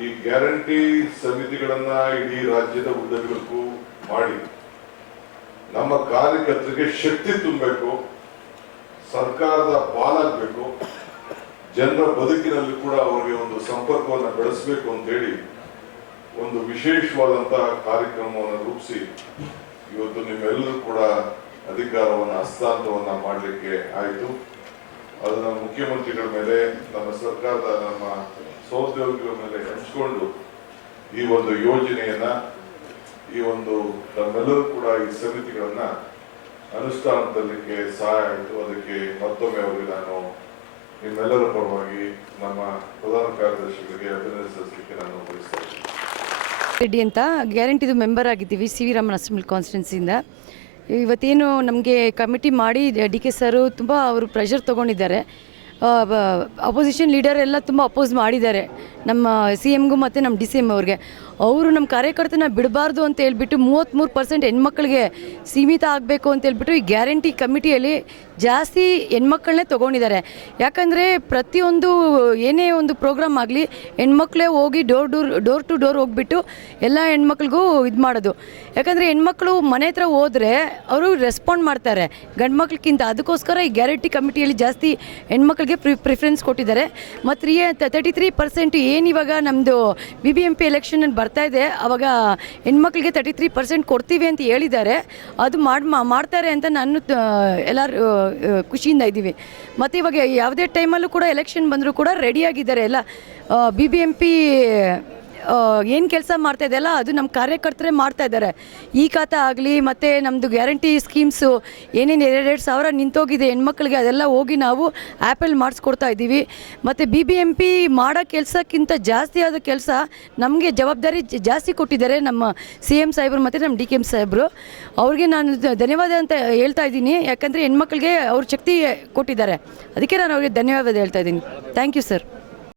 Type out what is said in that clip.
ಈ ಗ್ಯಾರಂಟಿ ಸಮಿತಿಗಳನ್ನ ಇಡೀ ರಾಜ್ಯದ ಉದ್ದಗಲಕ್ಕೂ ಮಾಡಿ, ನಮ್ಮ ಕಾರ್ಯಕರ್ತರಿಗೆ ಶಕ್ತಿ ತುಂಬಬೇಕು, ಸರ್ಕಾರದ ಪಾಲಾಗಬೇಕು, ಜನರ ಬದುಕಿನಲ್ಲಿ ಕೂಡ ಅವರಿಗೆ ಒಂದು ಸಂಪರ್ಕವನ್ನು ಬೆಳೆಸಬೇಕು ಅಂತೇಳಿ ಒಂದು ವಿಶೇಷವಾದಂತಹ ಕಾರ್ಯಕ್ರಮವನ್ನು ರೂಪಿಸಿ ಇವತ್ತು ನಿಮ್ಮೆಲ್ಲರೂ ಕೂಡ ಅಧಿಕಾರವನ್ನು, ಹಸ್ತಾಂತರವನ್ನ ಮಾಡಲಿಕ್ಕೆ ಆಯಿತು. ಅದನ್ನ ಮುಖ್ಯಮಂತ್ರಿಗಳ ಮೇಲೆ, ನಮ್ಮ ಸರ್ಕಾರದ ನಮ್ಮ ಸಹೋದ್ಯೋಗಿಗಳ ಮೇಲೆ ಹಂಚಿಕೊಂಡು ಈ ಒಂದು ಯೋಜನೆಯನ್ನ, ಈ ಒಂದು ನಮ್ಮೆಲ್ಲರೂ ಕೂಡ ಈ ಸಮಿತಿಗಳನ್ನ ಅನುಷ್ಠಾನ ತರಲಿಕ್ಕೆ ಸಹಾಯ ಆಯಿತು. ಅದಕ್ಕೆ ಮತ್ತೊಮ್ಮೆ ಅವರಿಗೆ ನಾನು ನಿಮ್ಮೆಲ್ಲರ ಪರವಾಗಿ ನಮ್ಮ ಪ್ರಧಾನ ಕಾರ್ಯದರ್ಶಿಗಳಿಗೆ ಅಭಿನಂದನೆ ಸಲ್ಲಿಸಲಿಕ್ಕೆ ನಾನು ಬಯಸ್ತೇನೆ ಅಂತ ಗ್ಯಾರಂಟಿದು ಮೆಂಬರ್ ಆಗಿದ್ದೀವಿ ಸಿ ವಿ ರಾಮನ್ ಅಸೆಂಬ್ಲಿ ಕಾನ್ಸ್ಟಿಟ್ಯೂನ್ಸಿಯಿಂದ. ಇವತ್ತೇನು ನಮಗೆ ಕಮಿಟಿ ಮಾಡಿ ಡಿ ಕೆ ಸರು ತುಂಬ ಅವರು ಪ್ರೆಷರ್ ತೊಗೊಂಡಿದ್ದಾರೆ. ಅಪೋಸಿಷನ್ ಲೀಡರ್ ಎಲ್ಲ ತುಂಬ ಅಪೋಸ್ ಮಾಡಿದ್ದಾರೆ. ನಮ್ಮ ಸಿ ಎಮ್ಗೂ ಮತ್ತು ನಮ್ಮ ಡಿ ಸಿ ಎಂ ಅವ್ರಿಗೆ. ಅವರು ನಮ್ಮ ಕಾರ್ಯಕರ್ತನ ಬಿಡಬಾರ್ದು ಅಂತ ಹೇಳ್ಬಿಟ್ಟು ಮೂವತ್ತ್ಮೂರು ಪರ್ಸೆಂಟ್ ಹೆಣ್ಮಕ್ಳಿಗೆ ಸೀಮಿತ ಆಗಬೇಕು ಅಂತ ಹೇಳ್ಬಿಟ್ಟು ಈ ಗ್ಯಾರಂಟಿ ಕಮಿಟಿಯಲ್ಲಿ ಜಾಸ್ತಿ ಹೆಣ್ಮಕ್ಳನ್ನೇ ತೊಗೊಂಡಿದ್ದಾರೆ. ಯಾಕಂದರೆ ಪ್ರತಿಯೊಂದು ಏನೇ ಒಂದು ಪ್ರೋಗ್ರಾಮ್ ಆಗಲಿ, ಹೆಣ್ಮಕ್ಳೇ ಹೋಗಿ door door door to door ಹೋಗ್ಬಿಟ್ಟು ಎಲ್ಲ ಹೆಣ್ಮಕ್ಳಿಗೂ ಇದು ಮಾಡೋದು. ಯಾಕಂದರೆ ಹೆಣ್ಮಕ್ಳು ಮನೆ ಹತ್ರ ಹೋದರೆ ಅವರು ರೆಸ್ಪಾಂಡ್ ಮಾಡ್ತಾರೆ. ಗಂಡು ಮಕ್ಳಿಗಿಂತ ಅದಕ್ಕೋಸ್ಕರ ಈ ಗ್ಯಾರಂಟಿ ಕಮಿಟಿಯಲ್ಲಿ ಜಾಸ್ತಿ ಹೆಣ್ಮಕ್ಳಿಗೆ ಪ್ರಿ ಪ್ರಿಫರೆನ್ಸ್ ಕೊಟ್ಟಿದ್ದಾರೆ. ಮತ್ತು ರೀ ತರ್ಟಿ ತ್ರೀ ಪರ್ಸೆಂಟ್ ಏನು ಇವಾಗ ನಮ್ಮದು B B M P election ಬರ್ತಾ ಇದೆ ಆವಾಗ ಹೆಣ್ಮಕ್ಳಿಗೆ ತರ್ಟಿ ತ್ರೀ ಪರ್ಸೆಂಟ್ ಕೊಡ್ತೀವಿ ಅಂತ ಹೇಳಿದ್ದಾರೆ. ಅದು ಮಾಡಿ ಮಾಡ್ತಾರೆ ಅಂತ ನಾನು ಎಲ್ಲರೂ ಖುಷಿಯಿಂದ ಇದ್ದೀವಿ. ಮತ್ತು ಇವಾಗ ಯಾವುದೇ ಟೈಮಲ್ಲೂ ಕೂಡ ಎಲೆಕ್ಷನ್ ಬಂದರೂ ಕೂಡ ರೆಡಿಯಾಗಿದ್ದಾರೆ ಎಲ್ಲ. ಬಿ ಬಿ ಎಂ ಪಿ ಏನು ಕೆಲಸ ಮಾಡ್ತಾ ಇದೆಯಲ್ಲ, ಅದು ನಮ್ಮ ಕಾರ್ಯಕರ್ತರೇ ಮಾಡ್ತಾ ಇದ್ದಾರೆ. ಈ ಖಾತ ಆಗಲಿ, ಮತ್ತು ನಮ್ಮದು ಗ್ಯಾರಂಟಿ ಸ್ಕೀಮ್ಸು, ಏನೇನು ಎರಡೆರಡು ಸಾವಿರ ನಿಂತೋಗಿದೆ, ಹೆಣ್ಮಕ್ಳಿಗೆ ಅದೆಲ್ಲ ಹೋಗಿ ನಾವು ಆ್ಯಪಲ್ಲಿ ಮಾಡಿಸ್ಕೊಡ್ತಾ ಇದ್ದೀವಿ. ಮತ್ತು ಬಿ ಬಿ ಎಂ ಪಿ ಮಾಡೋ ಕೆಲಸಕ್ಕಿಂತ ಜಾಸ್ತಿ ಆದ ಕೆಲಸ ನಮಗೆ ಜವಾಬ್ದಾರಿ ಜಾಸ್ತಿ ಕೊಟ್ಟಿದ್ದಾರೆ ನಮ್ಮ ಸಿ ಎಂ ಸಾಹೇಬರು ಮತ್ತು ನಮ್ಮ ಡಿ ಕೆ ಎಂ ಸಾಹೇಬರು. ಅವ್ರಿಗೆ ನಾನು ಧನ್ಯವಾದ ಅಂತ ಹೇಳ್ತಾ ಇದ್ದೀನಿ. ಯಾಕಂದರೆ ಹೆಣ್ಮಕ್ಳಿಗೆ ಅವ್ರ ಶಕ್ತಿ ಕೊಟ್ಟಿದ್ದಾರೆ. ಅದಕ್ಕೆ ನಾನು ಅವ್ರಿಗೆ ಧನ್ಯವಾದ ಹೇಳ್ತಾ ಇದ್ದೀನಿ. Thank you sir